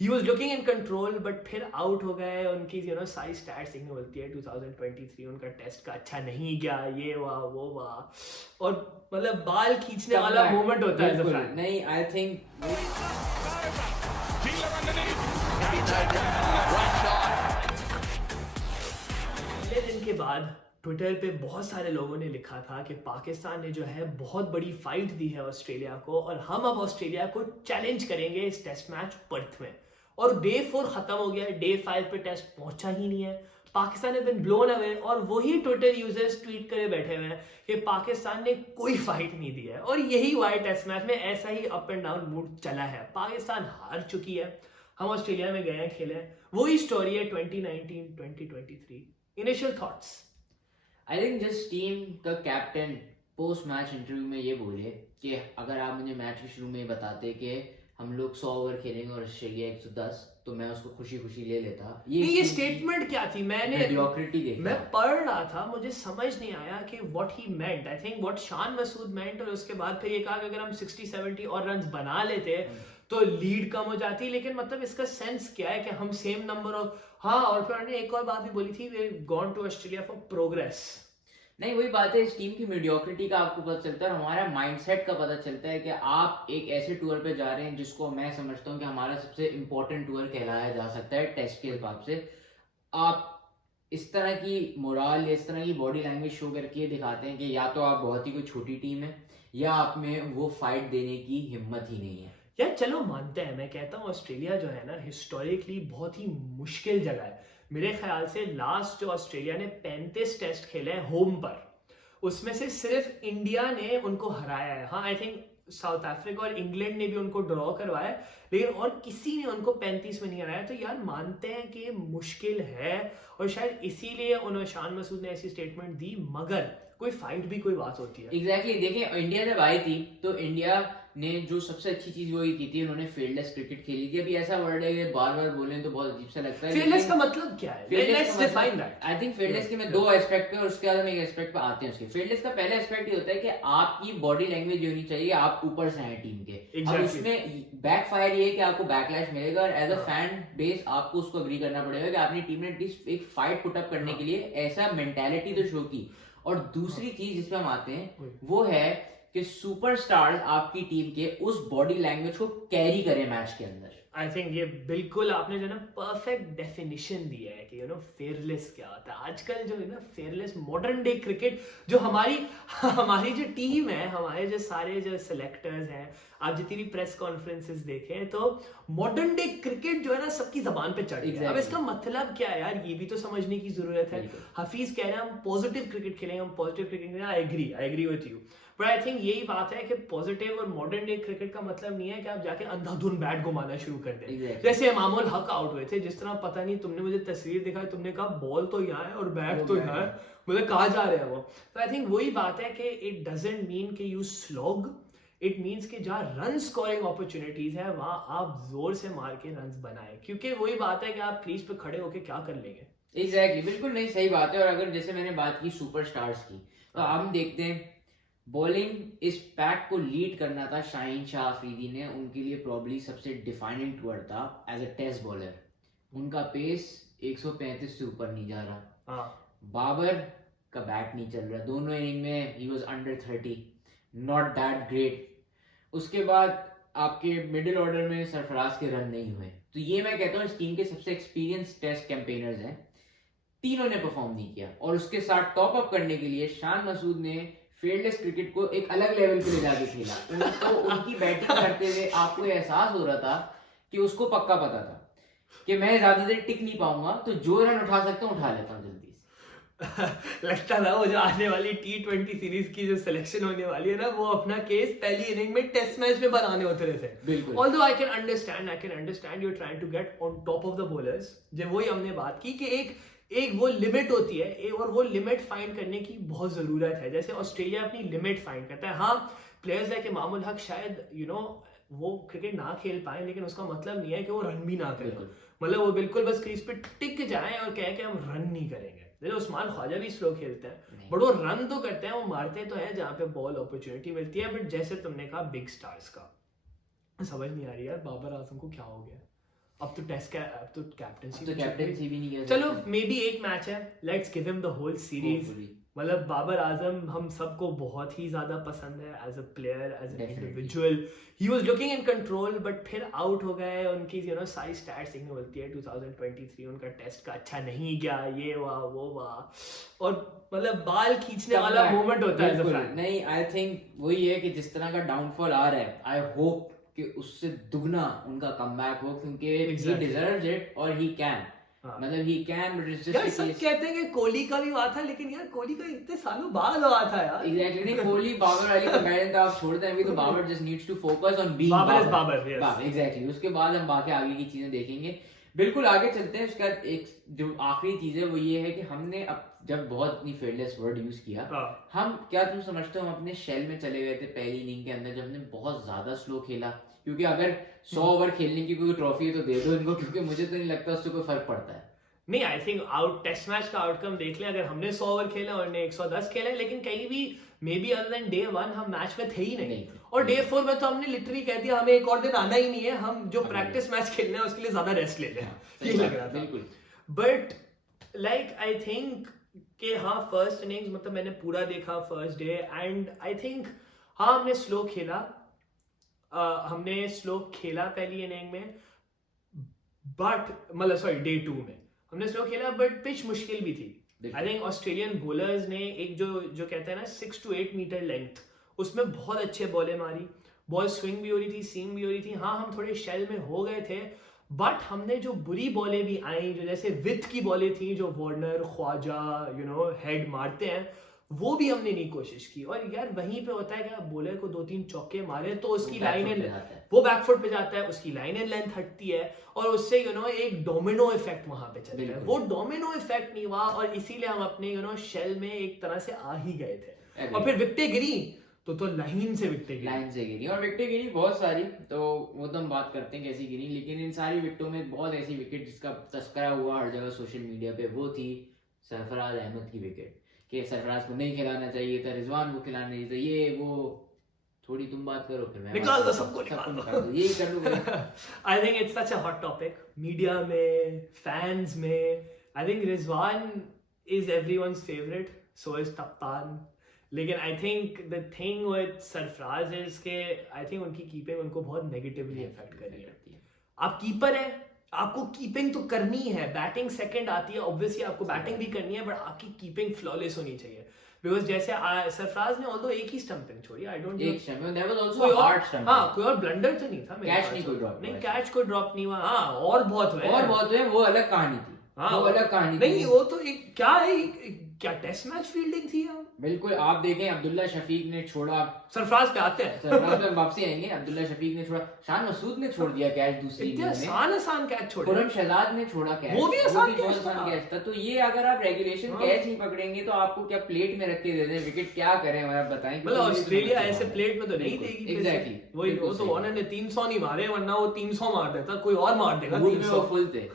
He was looking in control but फिर out हो गए। उनकी सारी स्टैट्स देखने बोलती है 2023 उनका टेस्ट का अच्छा नहीं गया, ये हुआ वो हुआ, और मतलब बाल खींचने वाला मोमेंट होता है एज अ फैन। नहीं, आई थिंक पहले दिन के बाद ट्विटर पे बहुत सारे लोगों ने लिखा था कि पाकिस्तान ने जो है बहुत बड़ी फाइट दी है ऑस्ट्रेलिया को, और हम अब ऑस्ट्रेलिया को चैलेंज करेंगे इस टेस्ट मैच पर्थ में। और डे 4 खत्म हो गया है, डे 5 पे टेस्ट पहुंचा ही नहीं है। पाकिस्तान ने बिन ब्लोन अवे, और वही ट्विटर यूजर्स ट्वीट करे बैठे हुए हैं कि पाकिस्तान ने कोई फाइट नहीं दी है। और यही हुआ है टेस्ट मैच में, ऐसा ही अप एंड डाउन मूड चला है। पाकिस्तान हार चुकी है, हम ऑस्ट्रेलिया में गए हैं, खेले हैं, वही स्टोरी है 2019 2023। Initial thoughts. आई थिंक जिस टीम का कैप्टन पोस्ट मैच इंटरव्यू में ये बोले कि अगर आप मुझे मैच के शुरू में बताते कि हम लोग 100 ओवर खेलेंगे और ऑस्ट्रेलिया 110, तो मैं उसको खुशी खुशी ले लेता। ये स्टेटमेंट क्या थी? मेडियोक्रिटी देखा। मैं पढ़ रहा था, मुझे समझ नहीं आया कि what he meant. I think what Shan Masood मेंट, और उसके बाद फिर ये कहा कि अगर हम 60-70 और रन्स बना लेते तो लीड कम हो जाती। लेकिन मतलब इसका सेंस क्या है कि हम सेम नंबर ऑफ, हाँ, और फिर उन्होंने एक और बात भी बोली थी, we gone to Australia for progress. नहीं, वही बात है, इस टीम की मीडियोक्रिटी का आपको पता चलता है और हमारा माइंडसेट का पता चलता है कि आप एक ऐसे टूर पे जा रहे हैं जिसको मैं समझता हूँ कि हमारा सबसे इंपॉर्टेंट टूर कहलाया जा सकता है टेस्ट के हिसाब से। आप इस तरह की मोरल या इस तरह की बॉडी लैंग्वेज शो करके दिखाते हैं कि या तो आप बहुत ही कोई छोटी टीम है या आप में वो फाइट देने की हिम्मत ही नहीं है। यार चलो मानते हैं, मैं कहता हूँ ऑस्ट्रेलिया जो है ना हिस्टोरिकली बहुत ही मुश्किल जगह है। मेरे ख्याल से लास्ट जो ऑस्ट्रेलिया ने 35 टेस्ट खेले हैं होम पर, उसमें से सिर्फ इंडिया ने उनको हराया है। हाँ, आई थिंक साउथ अफ्रीका और इंग्लैंड ने भी उनको ड्रॉ करवाया, लेकिन और किसी ने उनको 35 में नहीं हराया। तो यार मानते हैं कि मुश्किल है, और शायद इसीलिए उन्होंने शान मसूद ने ऐसी स्टेटमेंट दी। मगर कोई फाइट भी कोई बात होती है। एग्जैक्टली देखिए, इंडिया जब आई थी तो इंडिया ने जो सबसे अच्छी चीज वही की थी, उन्होंने फील्डलेस क्रिकेट खेली थी। अभी ऐसा वर्ड है बार बार बोले तो बहुत अजीब सा लगता है। फील्डलेस का मतलब क्या है? Let's define that. I think fieldless के मैं दो एस्पेक्ट पे और उसके बाद हम एक एस्पेक्ट पे आते हैं। उसके फील्डलेस का पहला एस्पेक्ट ये होता है कि आपकी बॉडी लैंग्वेज होनी चाहिए, आप ऊपर से हैं टीम के। Exactly. उसमें बैकफायर ये है कि आपको बैकलैश मिलेगा, और एज अ फैन बेस आपको उसको अग्री करना पड़ेगा कि आपने टीम ने एटलीस्ट एक फाइट पुटअप करने के लिए ऐसा मेंटालिटी तो शो की। और दूसरी चीज जिसपे हम आते हैं वो है कि सुपरस्टार्स आपकी टीम के उस बॉडी लैंग्वेज को कैरी करें मैच के अंदर। आई थिंक ये बिल्कुल आपने जो ना परफेक्ट डेफिनेशन दिया है कि फेयरलेस क्या होता है। आजकल जो है ना फेयरलेस मॉडर्न डे क्रिकेट, जो हमारी जो टीम है, हमारे जो सारे जो सिलेक्टर्स हैं, आप जितनी भी प्रेस कॉन्फ्रेंसेस देखें तो मॉडर्न डे क्रिकेट जो है ना सबकी जबान पे चढ़ गया। अब इसका मतलब क्या है यार, ये भी तो समझने की जरूरत है। हफीज कह रहे हैं हम पॉजिटिव क्रिकेट खेलेंगे, हम पॉजिटिव क्रिकेट खेलेंगे। I agree with you, but I think यही बात है कि पॉजिटिव और मॉडर्न डे क्रिकेट का मतलब नहीं है कि आप जाके अंधाधुन बैट घुमाना शुरू कर दें। जैसे इमामुल हक आउट हुए थे, जिस तरह पता नहीं, तुमने मुझे तस्वीर दिखाई, तुमने कहा बॉल तो यहाँ है और बैट तो यहाँ है, मतलब कहाँ जा रहे हैं वो। तो आई थिंक वही बात है कि इट डजंट मीन कि यू स्लॉग, इट मीन्स कि जहाँ रन स्कोरिंग अपॉर्चुनिटीज है वहां आप जोर से मार के रन बनाए, क्योंकि वही बात है कि आप क्रीज पे खड़े होके क्या कर लेंगे। एग्जैक्टली, बिल्कुल नहीं, सही बात है। और अगर जैसे मैंने बात की सुपरस्टार्स की, तो हम देखते हैं बॉलिंग इस पैक को लीड करना था शाहीन शाह अफरीदी ने। उनके लिए प्रॉब्ली सबसे डिफाइनिंग वर्ड था एज अ टेस्ट बॉलर। उनका पेस 135 से ऊपर नहीं जा रहा। बाबर का बैट नहीं चल रहा, दोनों इनिंग में he was under 30, not that great. उसके बाद आपके मिडिल ऑर्डर में सरफराज के रन नहीं हुए। तो ये मैं कहता हूँ इस टीम के सबसे एक्सपीरियंस टेस्ट कैंपेनर्स हैं, तीनों ने परफॉर्म नहीं किया। और उसके साथ टॉप अप करने के लिए शान मसूद ने फील्डलेस क्रिकेट को एक अलग लेवल पे ले जाके खेला। उनको उनकी बैटिंग करते हुए आपको एहसास हो रहा था कि उसको पक्का पता था कि मैं ज्यादा देर टिक नहीं पाऊंगा, तो जो रन उठा सकता हूँ उठा लेता हूँ जल्दी से। लगता था वो जो आने वाली T20 सीरीज की जो सिलेक्शन होने वाली है ना, वो अपना केस पहली इनिंग में टेस्ट मैच में बनाने होते रहे थे। बिल्कुल। Although I can understand you trying to get on top of the bowlers. जब वही हमने बात की कि एक वो लिमिट होती है, और वो लिमिट फाइंड करने की बहुत जरूरत है। जैसे ऑस्ट्रेलिया अपनी लिमिट फाइंड करता है। हाँ, प्लेयर्स लाइक इमामुल हक शायद वो क्रिकेट ना खेल पाए, लेकिन उसका मतलब नहीं है कि वो रन भी ना करें। मतलब वो बिल्कुल बस क्रीज पे टिक जाए और कहे कि हम रन नहीं करेंगे। जैसे उस्मान ख्वाजा भी स्लो खेलते हैं, बट वो रन तो करते हैं, वो मारते तो हैं जहाँ पे बॉल अपॉर्चुनिटी मिलती है। बट जैसे तुमने कहा बिग स्टार्स का समझ नहीं आ रही यार, बाबर आजम को क्या हो गया? अब तो कैप्टनसी तो कैप्टनसी भी नहीं कर चलो मे बी एक मैच है, let's give him the whole series. मतलब बाबर आजम हम सबको बहुत ही ज्यादा पसंद है as a player, as an individual. He was looking in control but फिर आउट हो गए। उनकी सारी स्टैट्स देखने मिलती है 2023 उनका टेस्ट का अच्छा नहीं गया, ये हुआ वो हुआ, और मतलब बाल खींचने वाला मोमेंट होता है एज अ फैन। नहीं, आई थिंक वही है कि जिस तरह का डाउनफॉल आ रहा है, आई होप कि उससे दुगना उनका कमबैक हो, क्योंकि he deserves it और he can। मतलब he can, but it's just यार सब कहते हैं कि कोहली का भी हुआ था, लेकिन यार कोहली का इतने सालों बाद हुआ था यार। Exactly, नहीं कोहली बाबर वाली कंपैरिजन तो आप छोड़ दें अभी, तो Babar just needs to focus on being Babar is Babar, yes। Exactly, उसके बाद हम बाकी आगे की चीजें देखेंगे। बिल्कुल आगे चलते हैं। उसके बाद एक जो आखिरी चीज है वो ये है कि हमने अब जब बहुत अपनी फेयरलेस वर्ड यूज किया, हम क्या तुम समझते हो हम अपने शेल में चले गए थे पहली इनिंग के अंदर, जब हमने बहुत ज्यादा स्लो खेला? क्योंकि अगर 100 ओवर खेलने की कोई ट्रॉफी है तो दे दो इनको, क्योंकि मुझे तो नहीं लगता उससे कोई फर्क पड़ता है। नहीं, आई थिंक टेस्ट मैच का आउटकम देख लें, अगर हमने 100 ओवर खेला और ने 110 खेले, लेकिन कहीं भी may be other than day 1 हम मैच में थे ही नहीं। और डे 4 में तो हमने लिटरली कह दिया हमें एक और दिन आना ही नहीं है, हम जो प्रैक्टिस मैच खेलने हैं उसके लिए ज्यादा रेस्ट ले लें, ये लग रहा था बिल्कुल। बट लाइक आई थिंक कि हाँ फर्स्ट इनिंग्स मतलब मैंने पूरा देखा first day, and I think हाँ हमने स्लो खेला पहली इनिंग में, बट मतलब सॉरी डे 2 में हमने स्लो खेला, बट पिच मुश्किल भी थी। आई थिंक ऑस्ट्रेलियन बॉलर्स ने एक जो कहते हैं ना 6 to 8 मीटर लेंथ, उसमें बहुत अच्छे बॉलें मारी, बॉल स्विंग भी हो रही थी, सीम भी हो रही थी। हाँ हम थोड़े शेल में हो गए थे, बट हमने जो बुरी बॉलें भी आई, जो जैसे विथ की बॉलें थी, जो वार्नर ख्वाजा हेड मारते हैं, वो भी हमने नहीं कोशिश की। और यार वहीं पे होता है कि आप बॉलर को 2-3 चौके मारे तो उसकी लाइन वो बैकफुट पे जाता है, उसकी लाइन एंड लेंथ हटती है, और उससे एक डोमिनो इफेक्ट वहां पे चलता है। वो डोमिनो इफेक्ट नहीं हुआ, और इसीलिए हम अपने शेल में एक तरह से आ ही गए थे। और फिर विकेटें गिरी तो लाइन से विकेटें गिरी, और विकेटें गिरी बहुत सारी, तो वो तो हम बात करते हैं कैसी गिरी। लेकिन इन सारी विकेटों में बहुत ऐसी विकेट जिसका तस्करा हुआ हर जगह सोशल मीडिया पे, वो थी सरफराज अहमद की विकेट, कि सरफराज को नहीं खिलाना चाहिए था, रिजवान को खिलाना चाहिए था, ये वो। थोड़ी तुम बात करो, फिर मैं निकाल दो सबको, निकाल दो, यही कर लो। I think it's such a hot topic media में, फैंस में। I think Rizwan is everyone's favourite, so is कप्तान। लेकिन I think the thing with Sarfaraz is के आई थिंक उनकी कीपिंग उनको बहुत नेगेटिवली इफेक्ट कर रही है। आप कीपर है, आपको कीपिंग तो करनी है, बैटिंग सेकंड आती है, ऑब्वियसली आपको बैटिंग भी करनी है, बट आपकी कीपिंग फ्लॉलेस होनी चाहिए। बिकॉज जैसे सरफराज ने ऑल्दो एक ही स्टंपिंग छोड़ी, आई डोंट एक stump, there was also a hard stump. हां कोई और ब्लंडर तो नहीं था, कैच नहीं कोई ड्रॉप नहीं, कैच कोई ड्रॉप नहीं हुआ। हां और बहुत हुए, वो अलग कहानी थी। हाँ वो अलग कहानी नहीं, वो तो एक क्या है, क्या टेस्ट मैच फील्डिंग थी यार। बिल्कुल, आप देखें अब्दुल्ला शफीक ने छोड़ा, सरफराज पे आते हैं, सरफराज पे वापसी आएंगे। अब्दुल्ला शफीक ने छोड़ा, शान मसूद ने छोड़ दिया कैच दूसरी इनिंग में, आसान कैच छोड़ा, खुरम शहजाद ने छोड़ा कैच, वो भी आसान कैच था। तो ये अगर आप रेगुलेशन कैच नहीं पकड़ेंगे तो आपको क्या प्लेट में रख के दे दें विकेट, क्या करें आप बताएं। मतलब ऑस्ट्रेलिया ऐसे प्लेट में तो नहीं देगी। एग्जैक्टली, वही वो तो उन्होंने 300 नहीं मारे, वरना वो 300 मार देता, कोई और मार देगा 300 फुल थे।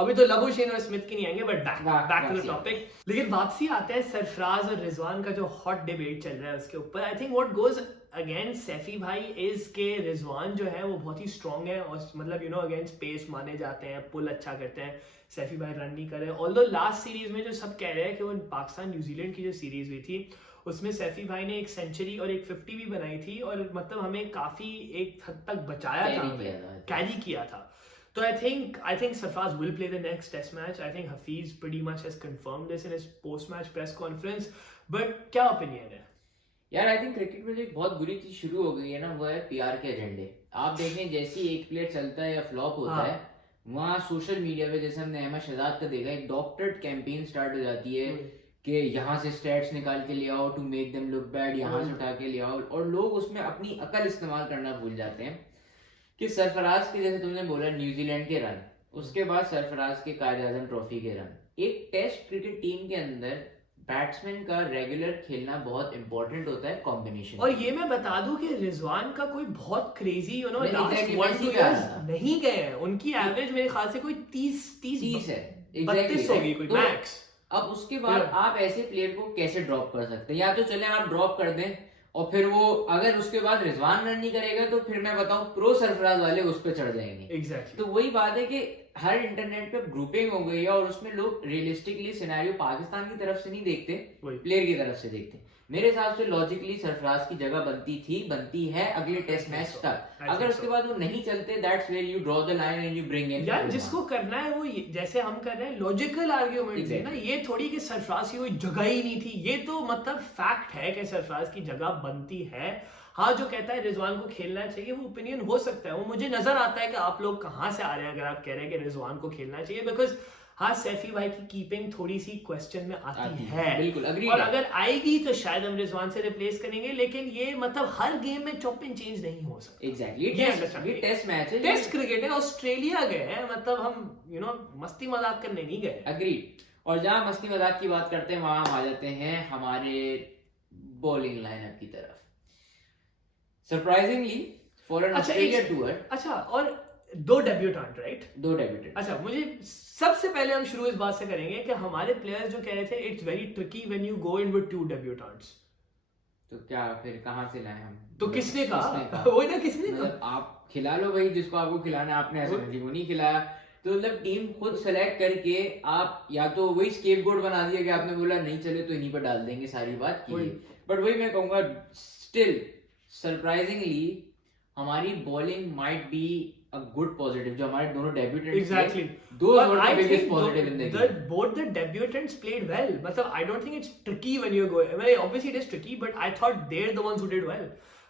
अभी तो लबुशेन और स्मिथ की नहीं आएंगे, but back to the topic. लेकिन वापसी आते हैं सरफराज और रिजवान का जो हॉट डिबेट चल रहा है उसके ऊपर। I think what goes against Saifi भाई इज के रिजवान जो है वो बहुत ही स्ट्रॉन्ग है, और मतलब अगेंस्ट पेस माने जाते हैं, पुल अच्छा करते हैं। सैफी भाई रन नहीं कर रहे, ऑल्दो लास्ट सीरीज में जो सब कह रहे हैं कि वो पाकिस्तान न्यूजीलैंड की जो सीरीज हुई थी उसमें सैफी भाई ने एक सेंचुरी और एक 50 भी बनाई थी, और मतलब हमें काफी एक हद तक बचाया था, कैरी किया था। So I think Sarfraz will play the next test match. I think Hafiz pretty much has confirmed this in his post-match press conference. But क्या opinion है? यार आई थिंक क्रिकेट में जो एक बहुत बुरी चीज शुरू हो गई है ना, वो है पीआर के एजेंडे। आप देखें जैसे ही एक प्लेयर चलता है या फ्लॉप होता है, वहाँ सोशल मीडिया पे जैसे हमने अहमद शहजाद का देखा, एक डॉक्टर्ड कैंपेन स्टार्ट हो जाती है कि यहाँ से स्टैट्स निकाल के ले आओ to make them look bad, यहाँ से उठा के ले आओ, और लोग उसमें अपनी अकल इस्तेमाल करना भूल जाते हैं। कि सरफराज के जैसे तुमने बोला न्यूजीलैंड के रन, उसके बाद सरफराज के कायद आजम ट्रॉफी के रन, एक टेस्ट क्रिकेट टीम के अंदर बैट्समैन का रेगुलर खेलना बहुत इंपॉर्टेंट होता है कॉम्बिनेशन। और ये मैं बता दूं कि रिजवान का कोई बहुत क्रेजी लास्ट 1-2 इयर्स नहीं गए हैं, उनकी एवरेज मेरे ख्याल से कोई 30 है, 32 होगी कोई मैक्स। अब उसके बाद आप ऐसे प्लेयर को कैसे ड्रॉप कर सकते हैं? या तो चले आप ड्रॉप कर दें और फिर वो अगर उसके बाद रिजवान रन नहीं करेगा तो फिर मैं बताऊं प्रो सरफराज वाले उस पर चढ़ जाएंगे। एग्जैक्टली। तो वही बात है कि हर इंटरनेट पे ग्रुपिंग हो गई है और उसमें लोग रियलिस्टिकली सिनेरियो पाकिस्तान की तरफ से नहीं देखते, प्लेयर की तरफ से देखते। मेरे हिसाब से लॉजिकली सरफराज की जगह बनती है अगले टेस्ट मैच तक। अगर उसके बाद वो नहीं चलते, that's where you draw the line and you bring in. यार जिसको करना है वो जैसे हम कर रहे हैं लॉजिकल आर्ग्यूमेंट है ना, ये थोड़ी कि सरफराज की कोई जगह ही नहीं थी, ये तो मतलब फैक्ट है कि सरफराज की जगह बनती है। हाँ, जो कहता है रिजवान को खेलना चाहिए वो ओपिनियन हो सकता है, वो मुझे नजर आता है कि आप लोग कहां से आ रहे हैं अगर आप कह रहे हैं कि रिजवान को खेलना चाहिए, बिकॉज हाँ सैफी भाई की कीपिंग थोड़ी सी क्वेश्चन में आती है। बिल्कुल अग्री। और अगर आएगी तो शायद हम रिजवान से रिप्लेस करेंगे, लेकिन ये मतलब हर गेम में चॉप एंड चेंज नहीं हो सकता। एग्जैक्टली, ये टेस्ट मैच है, टेस्ट क्रिकेट है, ऑस्ट्रेलिया गए हैं, मतलब हम मस्ती मजाक करने नहीं गए। अग्री। और जहां मस्ती मजाक की बात करते हैं वहां हम आ जाते हैं हमारे बॉलिंग लाइनअप की तरफ। Surprisingly for an Australia tour. अच्छा, और दो डेब्यूटेंट, राइट? दो डेब्यूटेंट। अच्छा, मुझे सबसे पहले हम शुरू इस बात से करेंगे कि हमारे प्लेयर्स जो कह रहे थे it's very tricky when you go in with two debutantes. तो क्या फिर कहां से लाए हम? तो किसने कहा? वही ना, किसने कहा? मतलब आप खिला लो भाई जिसको आपको खिलाना, आपने ऐसा नहीं खिलाया तो मतलब टीम खुद सेलेक्ट करके आप या तो वही स्केपगोट बना दिया कि आपने बोला नहीं चले तो इन्हीं पर डाल देंगे, सारी बात की। बट वही मैं कहूंगा स्टिल सरप्राइजिंगली हमारी bowling might be a good positive जो हमारे दोनों debutantes exactly those were the biggest positive in the game. Both the debutants played well. मतलब I don't think it's tricky when you go, well obviously it is tricky but I thought they're the ones who did well.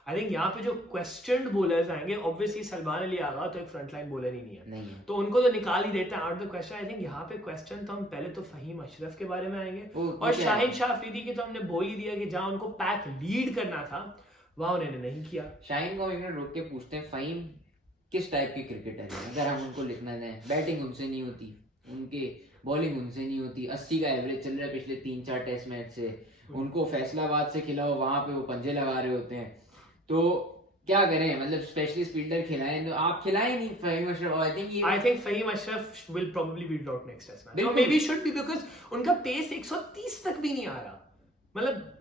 I think यहाँ पे जो questioned bowlers आएंगे, obviously Salman Ali Agha तो एक front line bowler ही नहीं है, तो उनको तो निकाल ही देते हैं out the question. I think यहाँ पे क्वेश्चन तो हम पहले तो फहीम अशरफ के बारे में आएंगे और शाहिन शाह अफरीदी की तो हमने बोल ही दिया कि जहाँ उनको पैक लीड करना था वहाँ उन्होंने नहीं किया। शाहिन को एक मिनट रोक के पूछते हैं, फहीम किस टाइप के क्रिकेटर है? अगर हम उनको लिखना दें, बैटिंग उनसे नहीं होती, उनके बॉलिंग उनसे नहीं होती, 80 का एवरेज चल रहा है पिछले 3-4 टेस्ट मैच से, उनको फैसलाबाद से खिलाओ वहां पे वो पंजे लगा रहे होते हैं, तो क्या करें? मतलब स्पेशलिस्ट फील्डर खिलाएं तो आप खिलाएं नहीं Fahim Ashraf. I think Fahim Ashraf will probably be out next test match, may be should be, because उनका पेस 130 तक भी नहीं आ रहा। मतलब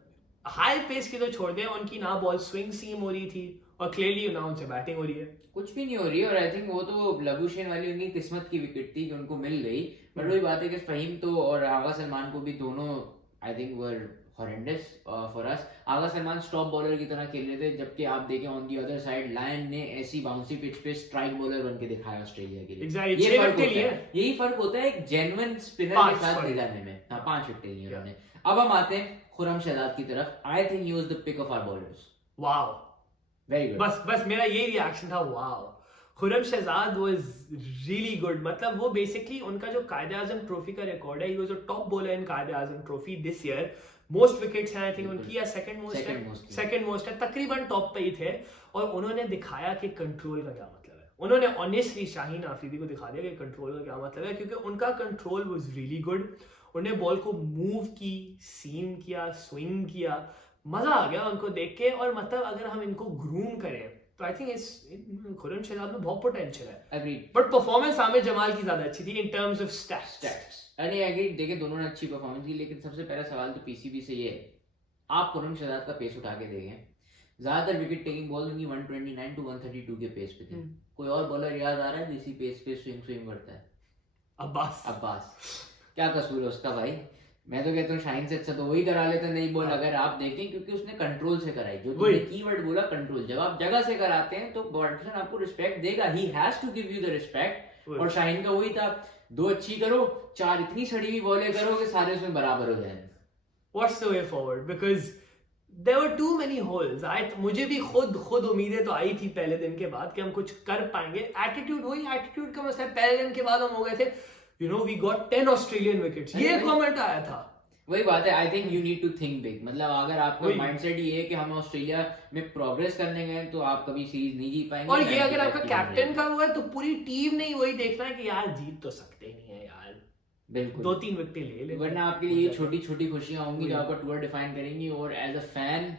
हाई पेस की तो छोड़ दें, उनकी ना बॉल स्विंग सीम हो रही थी और क्लियरली ना उनसे बैटिंग हो रही है, कुछ भी नहीं हो रही है। और आई थिंक वो तो लबूशेन वाली उनकी किस्मत की विकेट थी कि उनको मिल गई। बट वही बात है कि फहीम तो और आगा सलमान को भी दोनों I think were horrendous for us. Agha Salman stock bowler की तरह खेल रहे थे, जबकि आप देखें on the other side Lyon ने ऐसी बाउंसी पिच पे स्ट्राइक बॉलर बन के दिखाया ऑस्ट्रेलिया के लिए। यही फर्क होता है एक जेन्युइन स्पिनर के साथ ले जाने में। हाँ, 5 विकेट लिए उन्होंने। अब हम आते हैं खुरम शहजाद की तरफ। I think he was the pick of our bowlers. Wow, very good. बस मेरा ये रिएक्शन था, wow, Khurram Shahzad was really good. मतलब वो बेसिकली उनका जो कायदे आजम ट्रॉफी का रिकॉर्ड है, he was a top bowler in Quaid-e Azam trophy this year. Most wickets हैं आई थिंक उनकी, या सेकंड मोस्ट है, तकरीबन टॉप पे ही थे। और उन्होंने दिखाया कि कंट्रोल का क्या मतलब है। उन्होंने ऑनेस्टली शाहीन आफरीदी को दिखा दिया कि कंट्रोल का क्या मतलब है, क्योंकि उनका कंट्रोल वाज रियली गुड। उन्हें बॉल को मूव की, सीम किया, स्विंग किया, मजा आ गया उनको देख के। और मतलब अगर हम इनको ग्रूम करें तो आई थिंक इस खुरम शहजाद में बहुत पोटेंशियल है। Agreed. But performance Aamir Jamal की ज्यादा अच्छी थी इन टर्म्स ऑफ स्टैट्स। अरे एग्रीड, देखिए दोनों ने अच्छी परफॉर्मेंस की, लेकिन सबसे पहला सवाल तो पीसीबी से ये है, आप खुरम शहजाद का पेस उठा के देखें, ज्यादातर विकेट टेकिंग बॉल उनकी 129 टू 132 के पेस पे थी। कोई और बॉलर याद आ रहा है जिसी पेस पे स्विंग करता है? अब्बास। क्या कसूर है उसका भाई? मैं तो कहता हूँ शाहीन से अच्छा तो वही करा लेता नहीं बॉल। अगर आप देखें, क्योंकि उसने कंट्रोल से कराई, जो तुमने कीवर्ड बोला कंट्रोल, जब आप जगह से कराते हैं तो बैट्समैन आपको रिस्पेक्ट देगा, he has to give you the respect. और शाहीन का वही था, 2 अच्छी करो, 4 इतनी सड़ी हुई बॉलें करो कि सारे उसमें बराबर हो जाए। What's the way forward, because there were too many holes. मुझे भी खुद उम्मीदें तो आई थी पहले दिन के बाद कि हम कुछ कर पाएंगे। एटीट्यूड का मसला, पहले दिन के बाद हम हो गए थे we got 10 ऑस्ट्रेलियन विकेट्स, ये कमेंट आया था। वही बात है, I think you need to think big. मतलब अगर आपका माइंडसेट ये है कि हम ऑस्ट्रेलिया में प्रोग्रेस करने गए तो आप कभी सीरीज नहीं जीत पाएंगे। और ये अगर आपका कैप्टन का हुआ है तो पूरी टीम ने वही देखना है कि यार जीत तो सकते नहीं है यार, बिल्कुल 2-3 विकेट ले, वरना आपके लिए छोटी छोटी खुशियां होंगी जो आपका टूर डिफाइन करेंगी। और एज अ फैन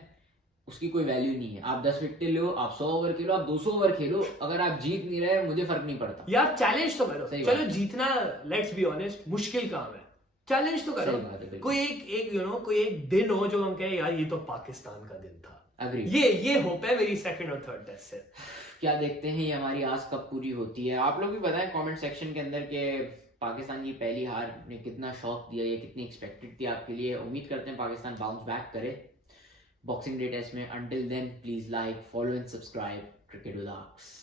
उसकी कोई वैल्यू नहीं है। आप 10 विकेट लो, आप 100 ओवर खेलो, आप 200 ओवर खेलो, अगर आप जीत नहीं रहे मुझे फर्क नहीं पड़ता यार। चैलेंज तो करो, चलो जीतना, लेट्स बी ऑनेस्ट, मुश्किल काम है, चैलेंज तो करो। कोई एक दिन हो जो हम कहें यार ये तो पाकिस्तान का दिन था, अग्री। ये होप है मेरी सेकंड और थर्ड टेस्ट से। क्या देखते हैं ये हमारी आस कब पूरी होती है। आप लोग भी बताएं कमेंट सेक्शन के अंदर कि पाकिस्तान की पहली हार ने कितना शॉक दिया, ये कितनी एक्सपेक्टेड थी आपके लिए। उम्मीद करते हैं पाकिस्तान बाउंस बैक करे बॉक्सिंग डे टेस्ट में। Until then please like, follow and subscribe cricket with arcs.